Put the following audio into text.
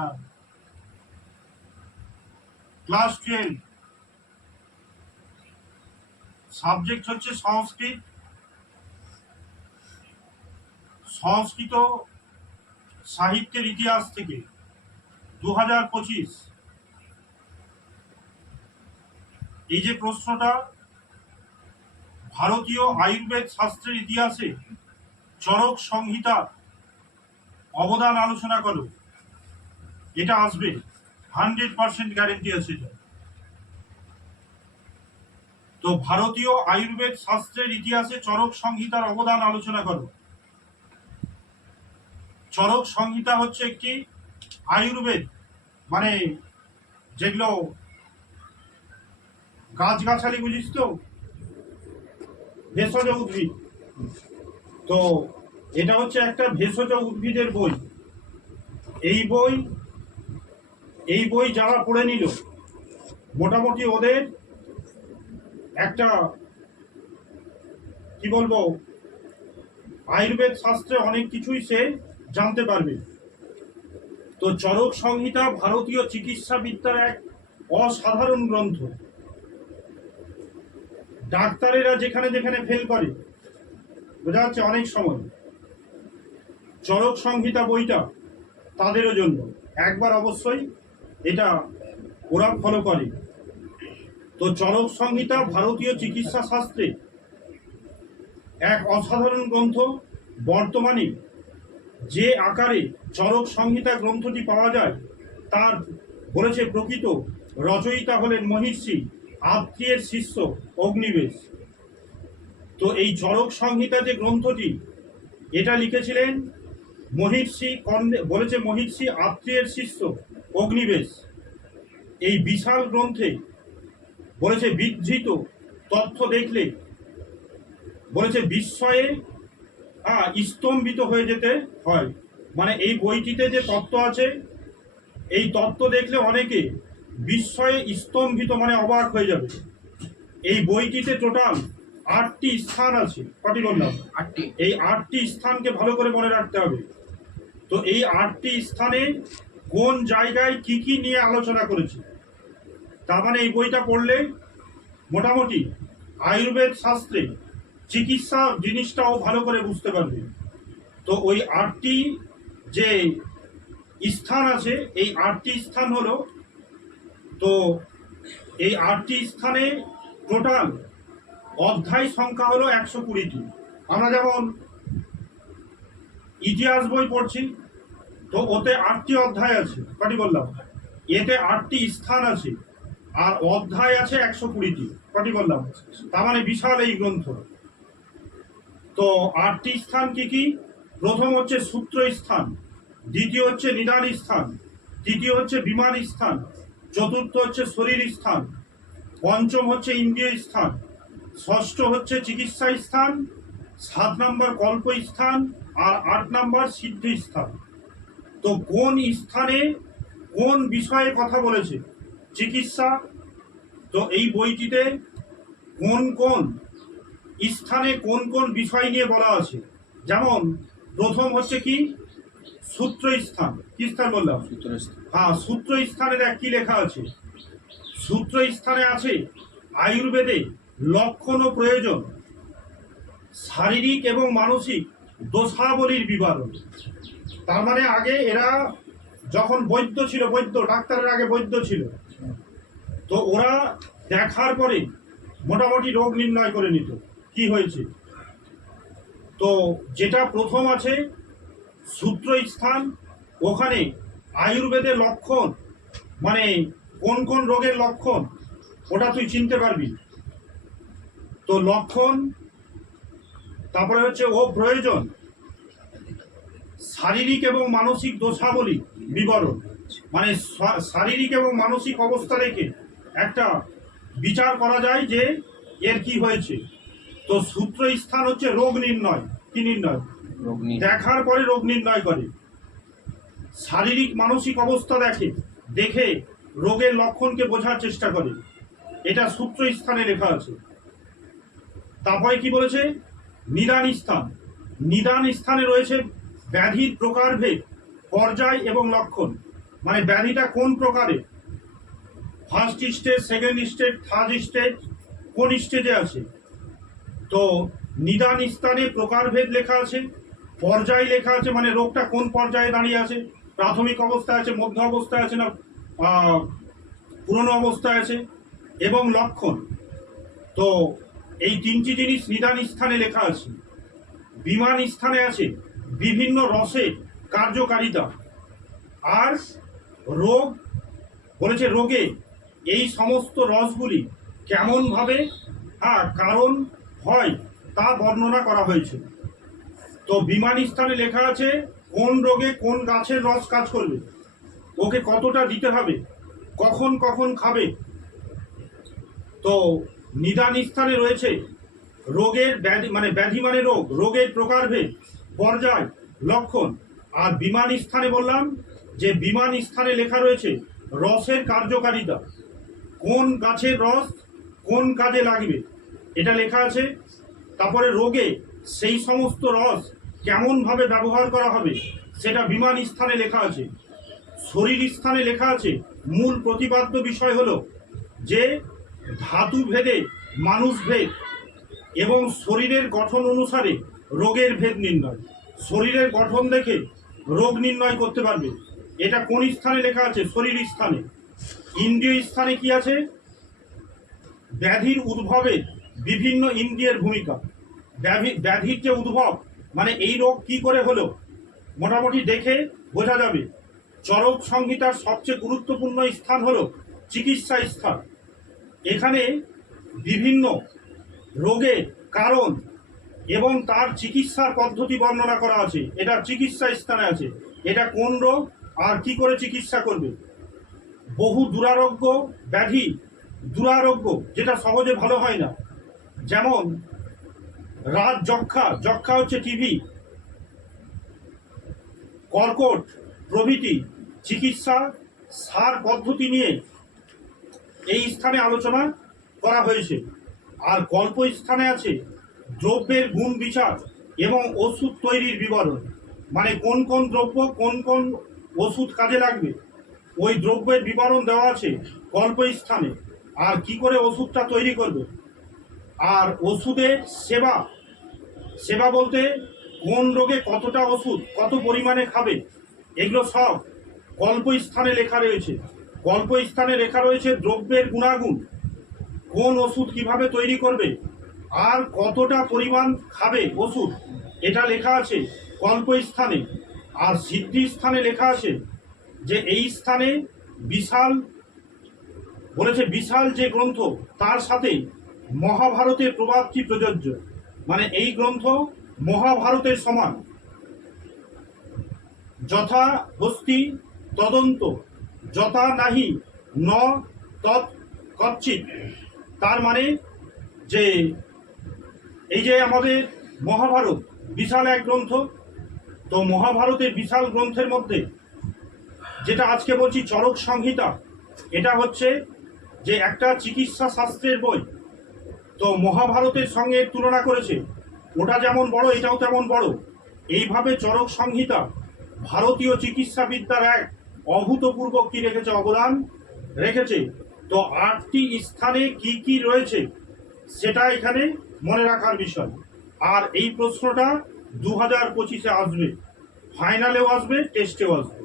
হ্যাঁ, class 12, subject হচ্ছে সংস্কৃত। সংস্কৃত সাহিত্যের ইতিহাস থেকে 2025 এই যে প্রশ্নটা, ভারতীয় আয়ুর্বেদ শাস্ত্রের ইতিহাসে চরক সংহিতা অবদান আলোচনা করো, এটা আসবে 100% গ্যারেন্টি আছে এটা। তো ভারতীয় আয়ুর্বেদ শাস্ত্রের ইতিহাসে চরক সংহিতার অবদান আলোচনা করো। চরক সংহিতা হচ্ছে একটি আয়ুর্বেদ, মানে যেগুলো গাছগাছালি বুঝিস তো, ভেষজ উদ্ভিদ। তো এটা হচ্ছে একটা ভেষজ উদ্ভিদের বই। এই বই যারা পড়ে নিল, মোটামুটি ওদের একটা কি বলবো, আয়ুর্বেদ শাস্ত্রে অনেক কিছুই সে জানতে পারবে। তো চরক সংহিতা ভারতীয় চিকিৎসা বিদ্যার এক অসাধারণ গ্রন্থ। ডাক্তারেরা যেখানে যেখানে ফেল করে, বোঝা যাচ্ছে অনেক সময় চরক সংহিতা বইটা তাদেরও জন্য একবার অবশ্যই এটা ওরা ফলো করে। তো চরক সংহিতা ভারতীয় চিকিৎসা শাস্ত্রে এক অসাধারণ গ্রন্থ। বর্তমানে যে আকারে চরক সংহিতা গ্রন্থটি পাওয়া যায়, তার বলেছে প্রকৃত রচয়িতা হলেন মহর্ষি আত্রেয়ের শিষ্য অগ্নিবেশ। তো এই চরক সংহিতা যে গ্রন্থটি, এটা লিখেছিলেন মহর্ষি আত্রেয়ের শিষ্য অগ্নিবেশ। এই বিশাল গ্রন্থে বলেছে বিধৃত তথ্য দেখলে বলেছে বিস্ময়ে স্তম্ভিত হয়ে যেতে হয়। মানে এই বইটিতে যে তত্ত্ব আছে, এই তত্ত্ব দেখলে অনেকে বিস্ময়ে স্তম্ভিত, মানে অবাক হয়ে যাবে। এই বইটিতে টোটাল 8টি স্থান আছে। কটি বললাম? 8টি। এই 8টি স্থানকে ভালো করে মনে রাখতে হবে। তো এই 8টি স্থানে কোন জায়গায় কি কি নিয়ে আলোচনা করেছে, তার মানে এই বইটা পড়লে মোটামুটি আয়ুর্বেদ শাস্ত্রে চিকিৎসা জিনিসটাও ভালো করে বুঝতে পারবে। তো ওই 8টি যে স্থান আছে, এই 8টি স্থান হলো, তো এই 8টি স্থানে টোটাল অধ্যায় সংখ্যা হলো 120টি। আমরা যেমন ইতিহাস বই পড়ছি, তো ওতে 8টি অধ্যায় আছে। কটি বললাম? এতে 8টি স্থান আছে, আর অধ্যায় আছে 120টি। কটি বললাম? তার মানে বিশাল এই গ্রন্থ। তো 8টি স্থান কি কি? প্রথম হচ্ছে সূত্র স্থান, দ্বিতীয় হচ্ছে নিদান স্থান, তৃতীয় হচ্ছে বিমান স্থান, চতুর্থ হচ্ছে শরীর স্থান, পঞ্চম হচ্ছে ইন্দ্রিয় স্থান, ষষ্ঠ হচ্ছে চিকিৎসা স্থান, 7 নম্বর কল্প স্থান, আর 8 নম্বর সিদ্ধি স্থান। তো কোন স্থানে কোন বিষয়ে কথা বলেছে চিকিৎসা, তো এই বইটিতে কোন কোন স্থানে কোন কোন বিষয় নিয়ে বলা আছে। যেমন প্রথম হচ্ছে কি, সূত্র স্থান। কি স্থান বললাম? হ্যাঁ, সূত্র স্থানের কি লেখা আছে? সূত্র স্থানে আছে আয়ুর্বেদে লক্ষণ ও প্রয়োজন, শারীরিক এবং মানসিক দোষাবলীর বিবরণ। তার মানে আগে এরা যখন বৈদ্য ছিল, ডাক্তারের আগে বৈদ্য ছিল, তো ওরা দেখার পরে মোটামুটি রোগ নির্ণয় করে নিত কি হয়েছে। তো যেটা প্রথম আছে সূত্র স্থান, ওখানে আয়ুর্বেদের লক্ষণ, মানে কোন কোন রোগের লক্ষণ ওটা তুই চিনতে পারবি। তো লক্ষণ, তারপরে হচ্ছে ও প্রয়োজন, শারীরিক এবং মানসিক দোষাবলী বিবরণ, মানে শারীরিক এবং মানসিক অবস্থা রেখে একটা বিচার করা যায় যে এর কি হয়েছে। তো সূত্র স্থান হচ্ছে রোগ নির্ণয়। কি নির্ণয়? দেখার পরে রোগ নির্ণয় করে। শারীরিক মানসিক অবস্থা দেখে রোগের লক্ষণকে বোঝার চেষ্টা করে। এটা সূত্র স্থানে লেখা আছে। তারপরে কি বলেছে? নিদান স্থান। নিদান স্থানে রয়েছে ব্যাধির প্রকারভেদ, পর্যায় এবং লক্ষণ। মানে ব্যাধিটা কোন প্রকারের, first stage, second stage, third stage, কোন স্টেজে আছে। তো নিদান স্থানে প্রকারভেদ লেখা আছে, পর্যায় লেখা আছে, মানে রোগটা কোন পর্যায়ে দাঁড়িয়ে আছে, প্রাথমিক অবস্থায় আছে, মধ্য অবস্থায় আছে, না পুরনো অবস্থায় আছে, এবং লক্ষণ। তো এই তিনটি জিনিস নিদান স্থানে লেখা আছে। বিমান স্থানে আছে বিভিন্ন রসের কার্যকারিতা, আর রোগ বলেছে রোগে এই সমস্ত রসগুলি কেমনভাবে কারণ হয় তা বর্ণনা করা হয়েছে। তো বিমান স্থানে লেখা আছে কোন রোগে কোন গাছের রস কাজ করবে, ওকে কতটা দিতে হবে, কখন কখন খাবে। তো নিদান স্থানে রয়েছে রোগের ব্যাধি, মানে ব্যাধি মানে রোগ, রোগের প্রকারভেদ, পর্যায়, লক্ষণ। আর বিমান স্থানে বললাম যে বিমান স্থানে লেখা রয়েছে রসের কার্যকারিতা, কোন গাছের রস কোন কাজে লাগবে এটা লেখা আছে। তারপরে রোগে সেই সমস্ত রস কেমনভাবে ব্যবহার করা হবে সেটা বিমান স্থানে লেখা আছে। শরীর স্থানে লেখা আছে মূল প্রতিপাদ্য বিষয় হলো যে ধাতু ভেদে মানুষ ভেদ এবং শরীরের গঠন অনুসারে রোগের ভেদ নির্ণয়। শরীরের গঠন দেখে রোগ নির্ণয় করতে পারবে। এটা কোন স্থানে লেখা আছে? শরীর স্থানে। ইন্দ্রিয় স্থানে কি আছে? ব্যাধির উদ্ভবে বিভিন্ন ইন্দ্রিয়ের ভূমিকা। ব্যাধির যে উদ্ভব, মানে এই রোগ কি করে হলো মোটামুটি দেখে বোঝা যাবে। চরক সংহিতার সবচেয়ে গুরুত্বপূর্ণ স্থান হলো চিকিৎসা স্থান। এখানে বিভিন্ন রোগের কারণ এবং তার চিকিৎসার পদ্ধতি বর্ণনা করা আছে। এটা চিকিৎসা স্থানে আছে। এটা কোন রোগ আর কি করে চিকিৎসা করবে। বহু দুরারোগ্য ব্যাধি, দুরারোগ্য যেটা সহজে ভালো হয় না, যেমন রাজ যক্ষা, যক্ষা হচ্ছে টিবি, কর্কট প্রভৃতি চিকিৎসা সার পদ্ধতি নিয়ে এই স্থানে আলোচনা করা হয়েছে। আর গল্প স্থানে আছে দ্রব্যের গুণ বিচার এবং ওষুধ তৈরির বিবরণ, মানে কোন কোন দ্রব্য কোন কোন ওষুধ কাজে লাগবে ওই দ্রব্যের বিবরণ দেওয়া আছে গল্প স্থানে, আর কি করে ওষুধটা তৈরি করবে। আর ওষুধের সেবা, সেবা বলতে কোন রোগে কতটা ওষুধ কত পরিমাণে খাবে, এগুলো সব গল্প স্থানে লেখা রয়েছে। গল্প স্থানে লেখা রয়েছে দ্রব্যের গুণাগুণ, কোন ওষুধ কিভাবে তৈরি করবে আর কতটা পরিমাণ খাবে ওষুধ, এটা লেখা আছে গল্প স্থানে। আর সিদ্ধি স্থানে লেখা আছে যে এই স্থানে বিশাল বলেছে, বিশাল যে গ্রন্থ তার সাথে মহাভারতের প্রভাবটি প্রযোজ্য, মানে এই গ্রন্থ মহাভারতের সমান। যথা হস্তি তদন্ত যথা নাহি ন তৎ কচ্চিৎ। তার মানে যে এই যে আমাদের মহাভারত বিশাল এক গ্রন্থ, তো মহাভারতের বিশাল গ্রন্থের মধ্যে যেটা আজকে বলছি চরক সংহিতা, এটা হচ্ছে যে একটা চিকিৎসা শাস্ত্রের বই। তো মহাভারতের সঙ্গে তুলনা করেছে, ওটা যেমন বড় এটাও তেমন বড়। এইভাবে চরক সংহিতা ভারতীয় চিকিৎসাবিদ্যার এক অভূতপূর্ব কি রেখেছে, অবদান রেখেছে। তো 8টি স্থানে কি কি রয়েছে সেটা এখানে মনে রাখার বিষয়। আর এই প্রশ্নটা 2025-এ আসবে, ফাইনালেও আসবে, টেস্টেও আসবে।